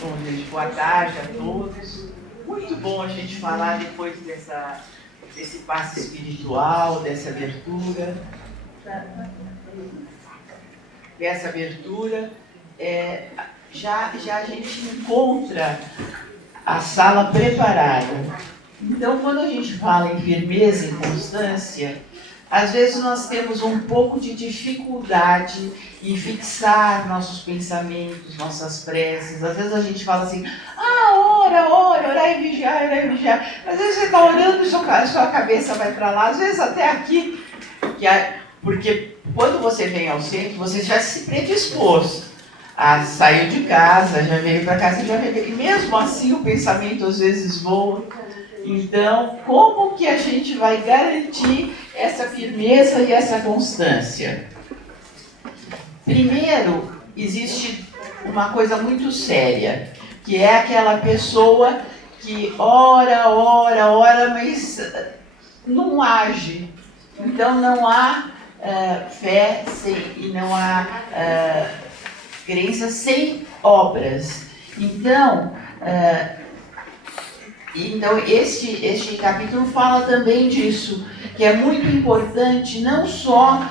Bom, gente, boa tarde a todos. Muito bom a gente falar depois desse passo espiritual, dessa abertura. Já a gente encontra a sala preparada. Então, quando a gente fala em firmeza e constância, às vezes nós temos um pouco de dificuldade em fixar nossos pensamentos, nossas preces. Às vezes a gente fala assim, orar e vigiar, orar e vigiar. Às vezes você está orando e sua cabeça vai para lá, às vezes até aqui. Porque quando você vem ao centro, você já se predispôs. Saiu de casa, já veio para casa, já veio. E mesmo assim o pensamento às vezes voa. Então, como que a gente vai garantir essa firmeza e essa constância? Primeiro, existe uma coisa muito séria, que é aquela pessoa que ora, mas não age. Então, não há fé e não há crença sem obras. Então, este capítulo fala também disso, que é muito importante não só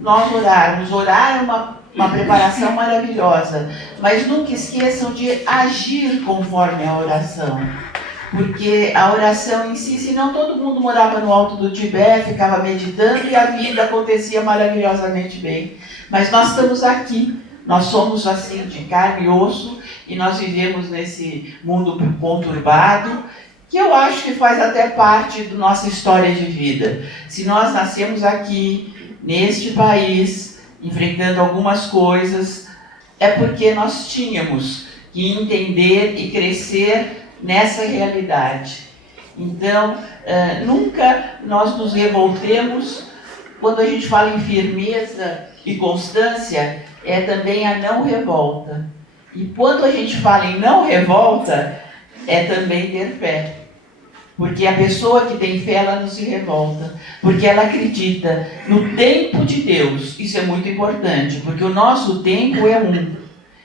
nós orarmos. Orar é uma preparação maravilhosa, mas nunca esqueçam de agir conforme a oração. Porque a oração em si, senão todo mundo morava no alto do Tibete, ficava meditando e a vida acontecia maravilhosamente bem. Mas nós estamos aqui, nós somos assim de carne e osso e nós vivemos nesse mundo conturbado, que eu acho que faz até parte da nossa história de vida. Se nós nascemos aqui, neste país, enfrentando algumas coisas, é porque nós tínhamos que entender e crescer nessa realidade. Então, nunca nós nos revoltemos. Quando a gente fala em firmeza e constância, é também a não revolta. E quando a gente fala em não revolta, é também ter fé. Porque a pessoa que tem fé, ela não se revolta. Porque ela acredita no tempo de Deus. Isso é muito importante, porque o nosso tempo é um.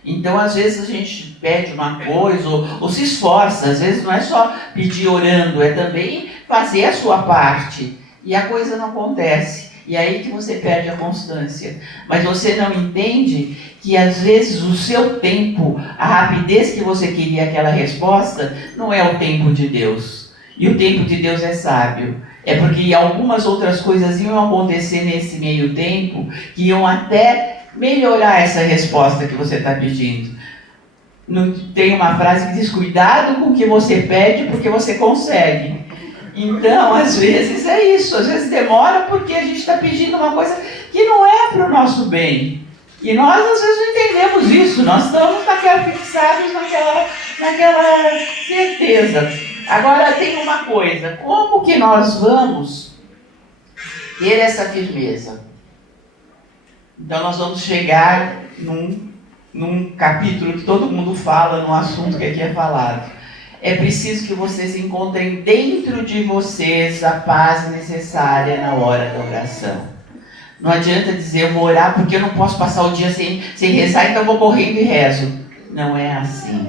Então, às vezes a gente pede uma coisa ou se esforça. Às vezes não é só pedir orando, é também fazer a sua parte. E a coisa não acontece. E é aí que você perde a constância. Mas você não entende que às vezes o seu tempo, a rapidez que você queria aquela resposta, não é o tempo de Deus. E o tempo de Deus é sábio. É porque algumas outras coisas iam acontecer nesse meio tempo que iam até melhorar essa resposta que você está pedindo. Tem uma frase que diz, cuidado com o que você pede porque você consegue. Então, às vezes é isso. Às vezes demora porque a gente está pedindo uma coisa que não é para o nosso bem. E nós, às vezes, não entendemos isso. Nós estamos fixados naquela certeza. Agora, tem uma coisa. Como que nós vamos ter essa firmeza? Então, nós vamos chegar num capítulo que todo mundo fala, num assunto que aqui é falado. É preciso que vocês encontrem dentro de vocês a paz necessária na hora da oração. Não adianta dizer, eu vou orar porque eu não posso passar o dia sem rezar, então eu vou correndo e rezo. Não é assim.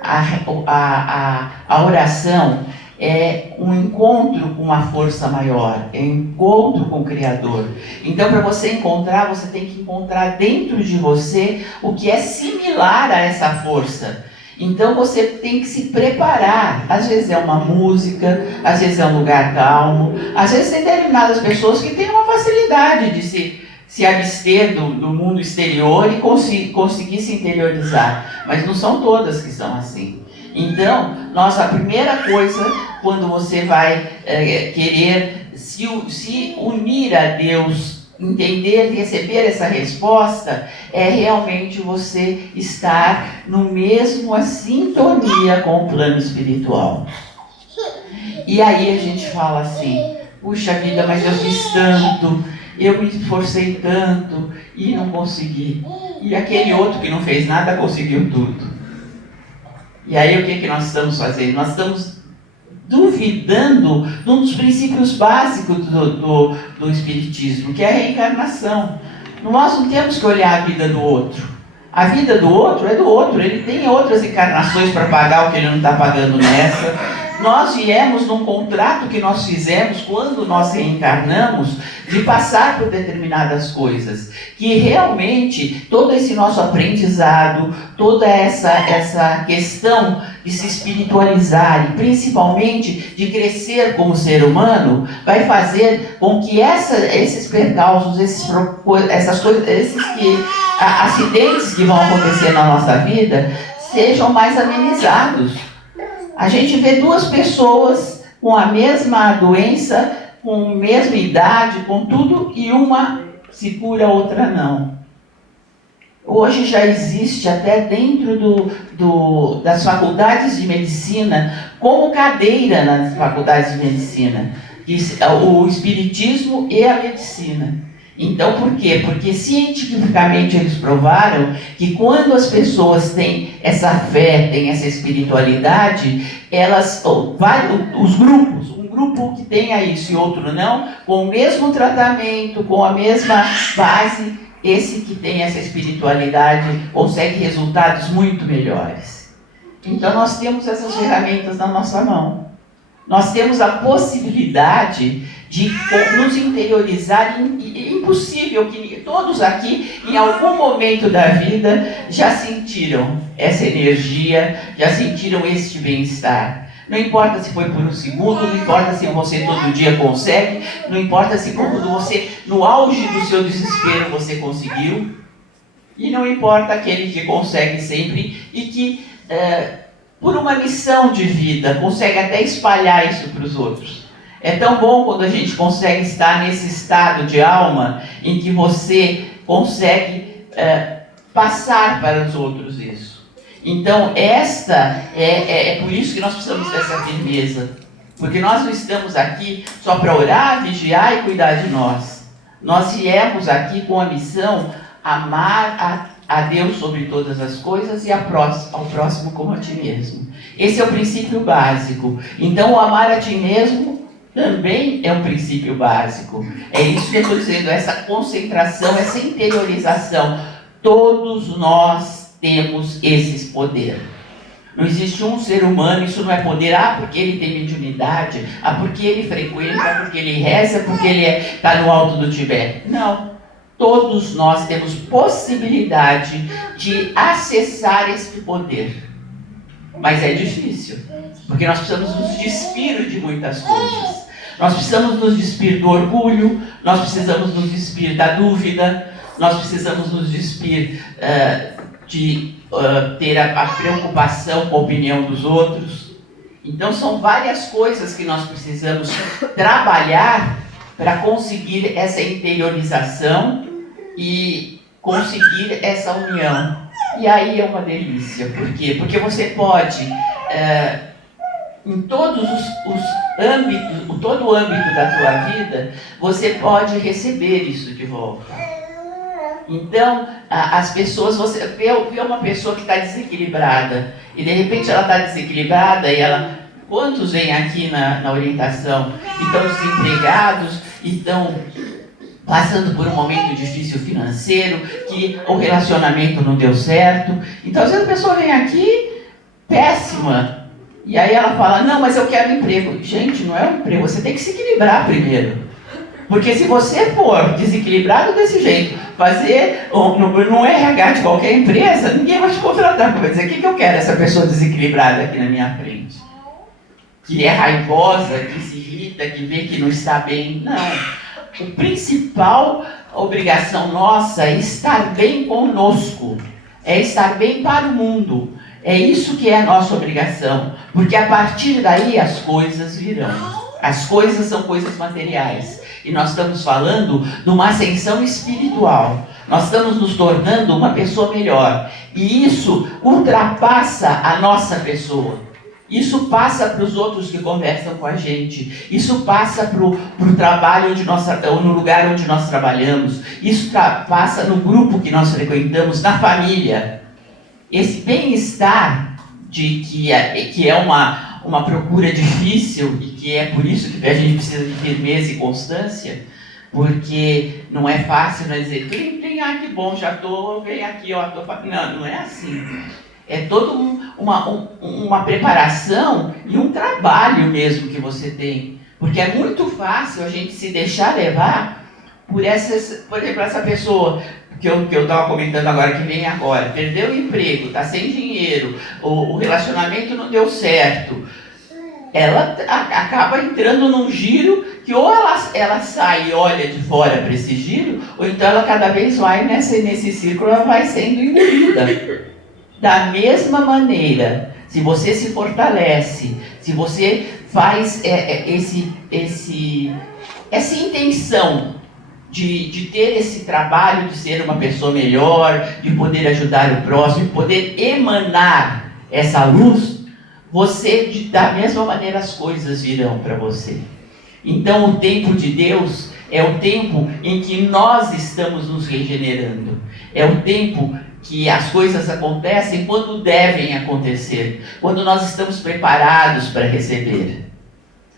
A oração é um encontro com uma força maior, é um encontro com o Criador. Então, para você encontrar, você tem que encontrar dentro de você o que é similar a essa força. Então, você tem que se preparar. Às vezes é uma música, às vezes é um lugar calmo, às vezes tem determinadas pessoas que têm uma facilidade de se abster do mundo exterior e conseguir se interiorizar. Mas não são todas que são assim. Então, a primeira coisa, quando você vai querer se unir a Deus, entender e receber essa resposta, é realmente você estar no mesmo a sintonia com o plano espiritual. E aí a gente fala assim, puxa vida, mas eu fiz tanto, eu me esforcei tanto e não consegui. E aquele outro que não fez nada conseguiu tudo. E aí o que nós estamos fazendo? Nós estamos duvidando de um dos princípios básicos do Espiritismo, que é a reencarnação. Nós não temos que olhar a vida do outro. A vida do outro é do outro, ele tem outras encarnações para pagar o que ele não está pagando nessa. Nós viemos num contrato que nós fizemos quando nós reencarnamos de passar por determinadas coisas. Que realmente todo esse nosso aprendizado, toda essa questão de se espiritualizar e principalmente de crescer como ser humano, vai fazer com que esses percalços, essas coisas, acidentes que vão acontecer na nossa vida sejam mais amenizados. A gente vê duas pessoas com a mesma doença, com a mesma idade, com tudo, e uma se cura, a outra não. Hoje já existe até dentro das faculdades de medicina, como cadeira nas faculdades de medicina, o espiritismo e a medicina. Então, por quê? Porque cientificamente eles provaram que quando as pessoas têm essa fé, têm essa espiritualidade, os grupos, um grupo que tenha isso e outro não, com o mesmo tratamento, com a mesma base, esse que tem essa espiritualidade consegue resultados muito melhores. Então, nós temos essas ferramentas na nossa mão. Nós temos a possibilidade de nos interiorizar. É impossível que todos aqui, em algum momento da vida, já sentiram essa energia, já sentiram este bem-estar. Não importa se foi por um segundo, não importa se você todo dia consegue, não importa se quando você, no auge do seu desespero, você conseguiu, e não importa aquele que consegue sempre e que, por uma missão de vida, consegue até espalhar isso para os outros. É tão bom quando a gente consegue estar nesse estado de alma em que você consegue passar para os outros isso. Então, é por isso que nós precisamos dessa firmeza. Porque nós não estamos aqui só para orar, vigiar e cuidar de nós. Nós viemos aqui com a missão amar a Deus sobre todas as coisas e ao próximo como a ti mesmo. Esse é o princípio básico. Então, o amar a ti mesmo também é um princípio básico. É isso que eu estou dizendo, essa concentração, essa interiorização. Todos nós temos esse poder. Não existe um ser humano, isso não é poder, porque ele tem mediunidade, porque ele frequenta, porque ele reza, porque ele está no alto do Tibete. Não. Todos nós temos possibilidade de acessar esse poder. Mas é difícil, porque nós precisamos nos despir de muitas coisas. Nós precisamos nos despir do orgulho, nós precisamos nos despir da dúvida, nós precisamos nos despir de ter a preocupação com a opinião dos outros. Então são várias coisas que nós precisamos trabalhar para conseguir essa interiorização e conseguir essa união. E aí é uma delícia. Por quê? Porque você pode, em todos os âmbitos, todo o âmbito da tua vida, você pode receber isso de volta. Então, as pessoas, você vê uma pessoa que está desequilibrada, e de repente ela está desequilibrada, e quantos vêm aqui na orientação e estão desempregados, e estão passando por um momento difícil financeiro, que o relacionamento não deu certo. Então, às vezes a pessoa vem aqui péssima, e aí ela fala, não, mas eu quero emprego. Gente, não é um emprego, você tem que se equilibrar primeiro. Porque se você for desequilibrado desse jeito, fazer no RH de qualquer empresa, ninguém vai te contratar, vai dizer, o que eu quero essa pessoa desequilibrada aqui na minha frente? Que é raivosa, que se irrita, que vê que não está bem. Não. A principal obrigação nossa é estar bem conosco, é estar bem para o mundo. É isso que é a nossa obrigação, porque a partir daí as coisas virão. As coisas são coisas materiais. E nós estamos falando de uma ascensão espiritual. Nós estamos nos tornando uma pessoa melhor. E isso ultrapassa a nossa pessoa. Isso passa para os outros que conversam com a gente. Isso passa para o trabalho no lugar onde nós trabalhamos. Isso passa no grupo que nós frequentamos, na família. Esse bem-estar que é uma procura difícil e que é por isso que a gente precisa de firmeza e constância, porque não é fácil, não é dizer, que bom, já estou, vem aqui, ó, não é assim. É toda uma preparação e um trabalho mesmo que você tem. Porque é muito fácil a gente se deixar levar por exemplo, essa pessoa que eu estava comentando agora, que vem agora, perdeu o emprego, está sem dinheiro, o relacionamento não deu certo. Ela acaba entrando num giro que ou ela sai e olha de fora para esse giro, ou então ela cada vez vai nesse círculo, ela vai sendo engolida. Da mesma maneira, se você se fortalece, se você faz essa intenção de ter esse trabalho, de ser uma pessoa melhor, de poder ajudar o próximo, de poder emanar essa luz, da mesma maneira as coisas virão para você. Então o tempo de Deus é o tempo em que nós estamos nos regenerando. É o tempo que as coisas acontecem quando devem acontecer, quando nós estamos preparados para receber.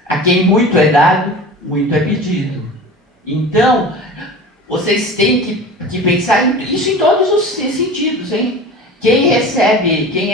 A quem muito é dado, muito é pedido. Então, vocês têm que pensar isso em todos os sentidos, hein? Quem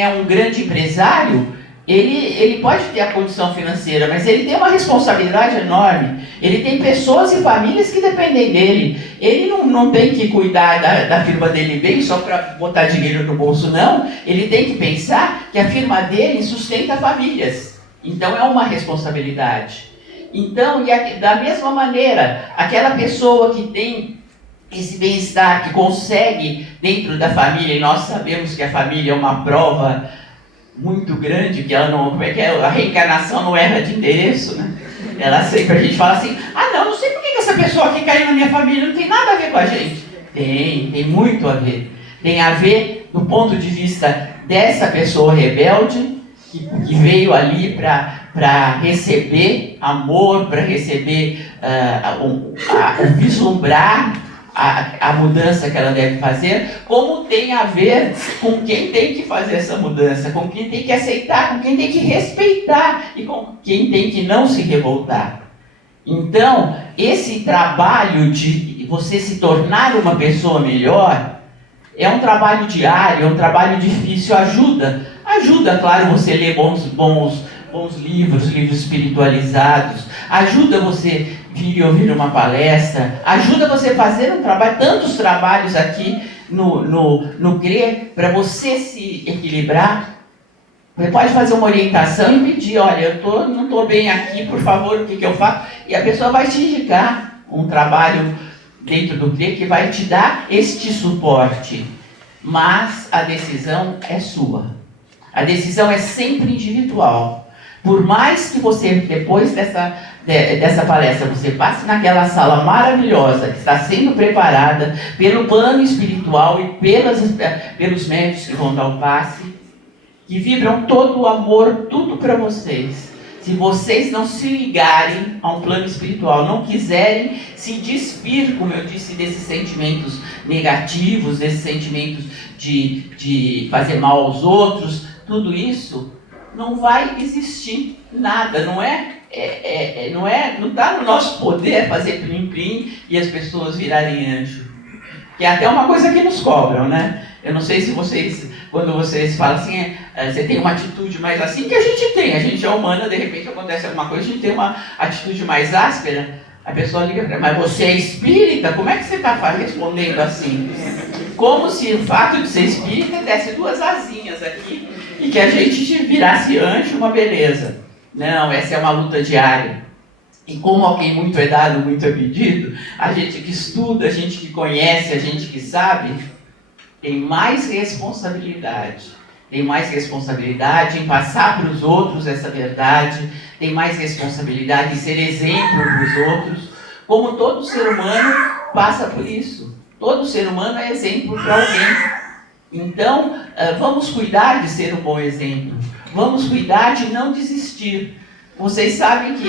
é um grande empresário, ele pode ter a condição financeira, mas ele tem uma responsabilidade enorme. Ele tem pessoas e famílias que dependem dele. Ele não tem que cuidar da firma dele bem só para botar dinheiro no bolso, não. Ele tem que pensar que a firma dele sustenta famílias. Então é uma responsabilidade. Então, da mesma maneira, aquela pessoa que tem esse bem-estar, que consegue dentro da família, e nós sabemos que a família é uma prova muito grande, que ela não, como é que é? A reencarnação não erra de endereço, né? Ela sempre, a gente fala assim, não sei por que essa pessoa aqui caiu na minha família, não tem nada a ver com a gente. Tem muito a ver. Tem a ver do ponto de vista dessa pessoa rebelde, que veio ali para receber amor, para receber, vislumbrar a mudança que ela deve fazer, como tem a ver com quem tem que fazer essa mudança, com quem tem que aceitar, com quem tem que respeitar e com quem tem que não se revoltar. Então, esse trabalho de você se tornar uma pessoa melhor é um trabalho diário, é um trabalho difícil, ajuda, claro, você ler bons livros espiritualizados, ajuda você vir e ouvir uma palestra, ajuda você a fazer um trabalho, tantos trabalhos aqui no CRE, para você se equilibrar. Você pode fazer uma orientação e pedir, olha, não estou bem aqui, por favor, o que eu faço? E a pessoa vai te indicar um trabalho dentro do CRE que vai te dar este suporte. Mas a decisão é sua. A decisão é sempre individual. Por mais que você, depois dessa palestra, você passe naquela sala maravilhosa que está sendo preparada pelo plano espiritual e pelos médios que vão dar o passe, que vibram todo o amor, tudo para vocês. Se vocês não se ligarem a um plano espiritual, não quiserem se despir, como eu disse, desses sentimentos negativos, desses sentimentos de fazer mal aos outros, tudo isso não vai existir nada, não está no nosso poder fazer plim-plim e as pessoas virarem anjo. Que é até uma coisa que nos cobram, né? Eu não sei se vocês, quando vocês falam assim, você tem uma atitude mais assim, que a gente é humana, de repente acontece alguma coisa, a gente tem uma atitude mais áspera, a pessoa liga para mim, mas você é espírita? Como é que você está respondendo assim? Como se o fato de ser espírita desse duas asinhas aqui e que a gente virasse anjo, uma beleza. Não, essa é uma luta diária. E como alguém muito é dado, muito é pedido, a gente que estuda, a gente que conhece, a gente que sabe, tem mais responsabilidade. Tem mais responsabilidade em passar para os outros essa verdade, tem mais responsabilidade em ser exemplo para os outros, como todo ser humano passa por isso. Todo ser humano é exemplo para alguém. Então, vamos cuidar de ser um bom exemplo. Vamos cuidar de não desistir. Vocês sabem que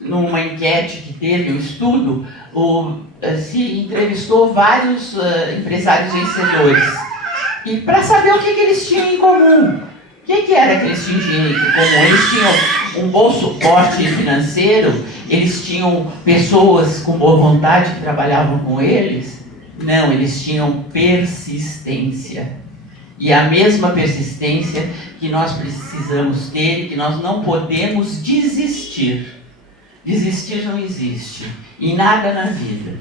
numa enquete que teve, um estudo, se entrevistou vários empresários vencedores. E para saber o que eles tinham em comum. O que era que eles tinham em comum? Eles tinham um bom suporte financeiro, eles tinham pessoas com boa vontade que trabalhavam com eles? Não, eles tinham persistência. E a mesma persistência que nós precisamos ter e que nós não podemos desistir. Desistir não existe em nada na vida.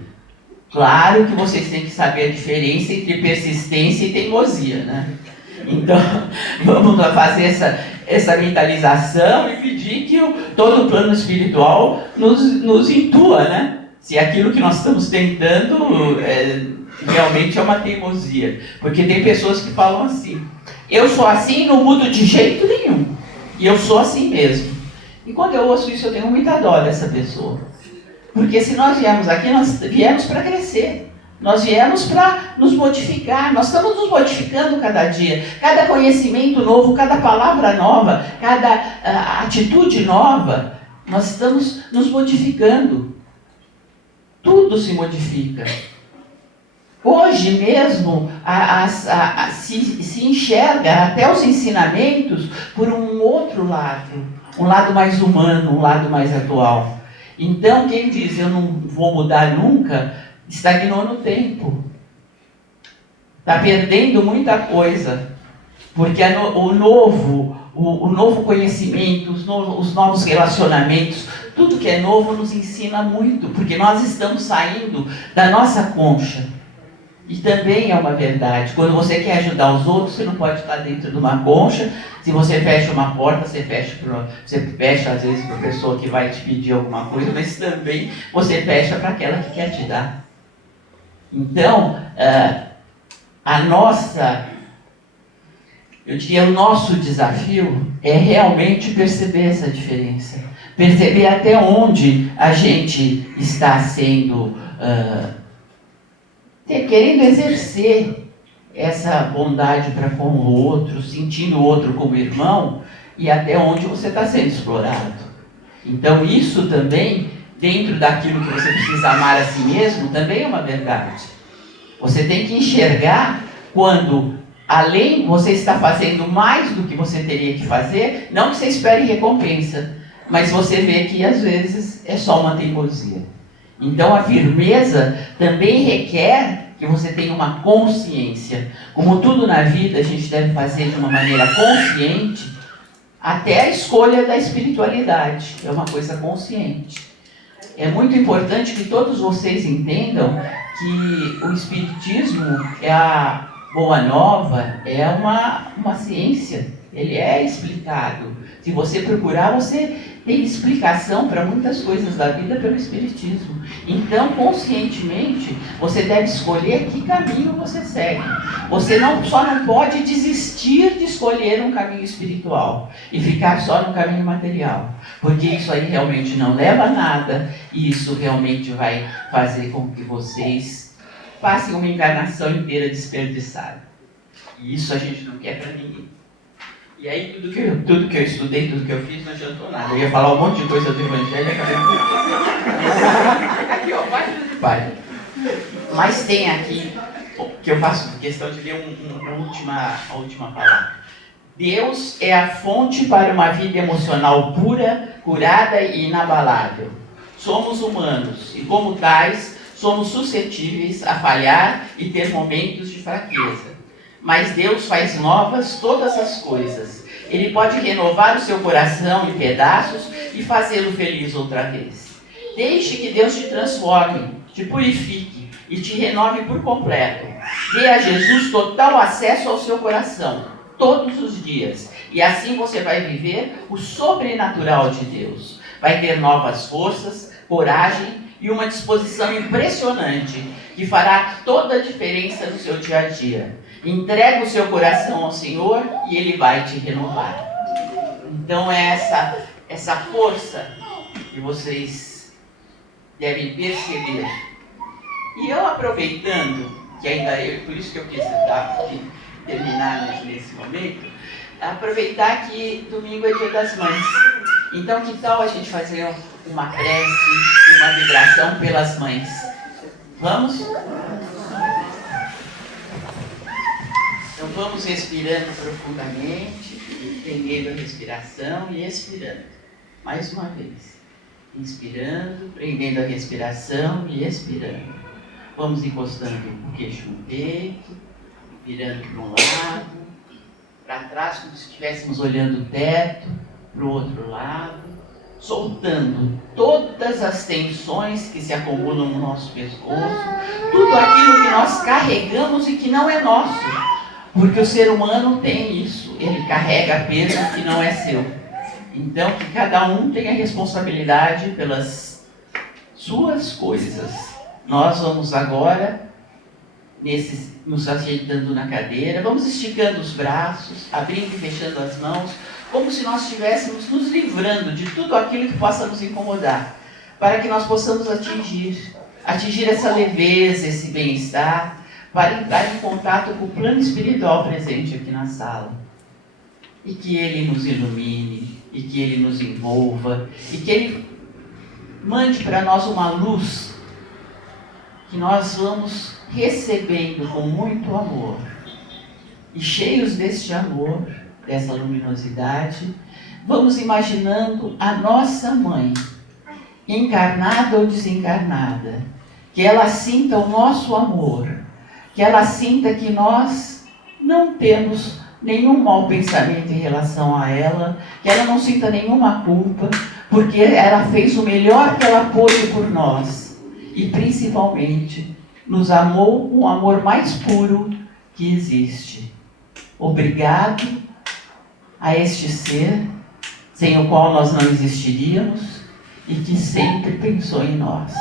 Claro que vocês têm que saber a diferença entre persistência e teimosia, né? Então, vamos fazer essa mentalização e pedir que todo o plano espiritual nos intua, né? Se aquilo que nós estamos tentando realmente é uma teimosia. Porque tem pessoas que falam assim, eu sou assim e não mudo de jeito nenhum. E eu sou assim mesmo. E quando eu ouço isso, eu tenho muita dó dessa pessoa. Porque se nós viemos aqui, nós viemos para crescer. Nós viemos para nos modificar. Nós estamos nos modificando cada dia. Cada conhecimento novo, cada palavra nova, cada atitude nova, nós estamos nos modificando. Tudo se modifica. Hoje mesmo se enxerga até os ensinamentos por um outro lado. Um lado mais humano, um lado mais atual. Então, quem diz eu não vou mudar nunca, estagnou no tempo. Está perdendo muita coisa. Porque o novo conhecimento, os novos relacionamentos, tudo que é novo nos ensina muito. Porque nós estamos saindo da nossa concha. E também é uma verdade. Quando você quer ajudar os outros, você não pode estar dentro de uma concha. Se você fecha uma porta, você fecha às vezes para a pessoa que vai te pedir alguma coisa, mas também você fecha para aquela que quer te dar. Então, o nosso desafio é realmente perceber essa diferença. Perceber até onde a gente está sendo... querendo exercer essa bondade para com o outro, sentindo o outro como irmão, e até onde você está sendo explorado. Então isso também, dentro daquilo que você precisa amar a si mesmo, também é uma verdade. Você tem que enxergar quando, além, você está fazendo mais do que você teria que fazer, não que você espere recompensa, mas você vê que às vezes é só uma teimosia. Então a firmeza também requer que você tenha uma consciência. Como tudo na vida a gente deve fazer de uma maneira consciente, até a escolha da espiritualidade é uma coisa consciente. É muito importante que todos vocês entendam que o espiritismo é a boa nova, é uma ciência. Ele é explicado. Se você procurar, você tem explicação para muitas coisas da vida pelo Espiritismo. Então, conscientemente, você deve escolher que caminho você segue. Você só não pode desistir de escolher um caminho espiritual e ficar só no caminho material. Porque isso aí realmente não leva a nada e isso realmente vai fazer com que vocês passem uma encarnação inteira desperdiçada. E isso a gente não quer para ninguém. E aí tudo que eu estudei, tudo que eu fiz, não adiantou nada. Eu ia falar um monte de coisa do Evangelho e acabei... Aqui, ó, página de página. Mas tem aqui, que eu faço questão de ler a última palavra. Deus é a fonte para uma vida emocional pura, curada e inabalável. Somos humanos e, como tais, somos suscetíveis a falhar e ter momentos de fraqueza. Mas Deus faz novas todas as coisas. Ele pode renovar o seu coração em pedaços e fazê-lo feliz outra vez. Deixe que Deus te transforme, te purifique e te renove por completo. Dê a Jesus total acesso ao seu coração, todos os dias. E assim você vai viver o sobrenatural de Deus. Vai ter novas forças, coragem e uma disposição impressionante que fará toda a diferença no seu dia a dia. Entrega o seu coração ao Senhor e Ele vai te renovar. Então é essa força que vocês devem perceber. E eu aproveitando, que ainda por isso que eu quis terminar nesse momento, aproveitar que domingo é Dia das Mães. Então que tal a gente fazer uma prece, uma vibração pelas mães? Vamos? Então vamos respirando profundamente, entendendo a respiração e expirando. Mais uma vez. Inspirando, prendendo a respiração e expirando. Vamos encostando o queixo no peito, virando para um lado, para trás, como se estivéssemos olhando o teto, para o outro lado, soltando todas as tensões que se acumulam no nosso pescoço, tudo aquilo que nós carregamos e que não é nosso, porque o ser humano tem isso, ele carrega peso que não é seu. Então, que cada um tenha responsabilidade pelas suas coisas. Nós vamos agora nos ajeitando na cadeira, vamos esticando os braços, abrindo e fechando as mãos, como se nós estivéssemos nos livrando de tudo aquilo que possa nos incomodar, para que nós possamos atingir essa leveza, esse bem-estar, para entrar em contato com o plano espiritual presente aqui na sala. E que ele nos ilumine, e que ele nos envolva, e que ele mande para nós uma luz que nós vamos recebendo com muito amor. E cheios deste amor, dessa luminosidade, vamos imaginando a nossa mãe, encarnada ou desencarnada, que ela sinta o nosso amor, que ela sinta que nós não temos nenhum mau pensamento em relação a ela, que ela não sinta nenhuma culpa, porque ela fez o melhor que ela pôde por nós e principalmente nos amou com o amor mais puro que existe. Obrigado a este ser, sem o qual nós não existiríamos e que sempre pensou em nós.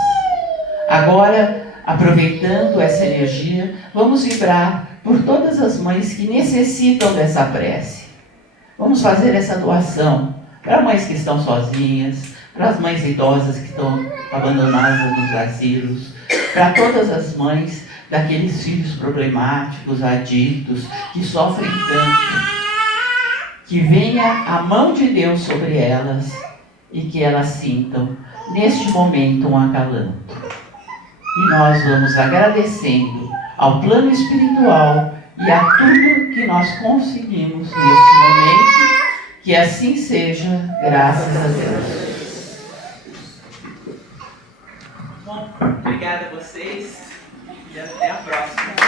Agora, aproveitando essa energia, vamos vibrar por todas as mães que necessitam dessa prece. Vamos fazer essa doação para mães que estão sozinhas, para as mães idosas que estão abandonadas nos asilos, para todas as mães daqueles filhos problemáticos, aditos, que sofrem tanto. Que venha a mão de Deus sobre elas e que elas sintam, neste momento, um acalanto. E nós vamos agradecendo ao plano espiritual e a tudo que nós conseguimos neste momento. Que assim seja, graças a Deus. Bom, obrigada a vocês e até a próxima.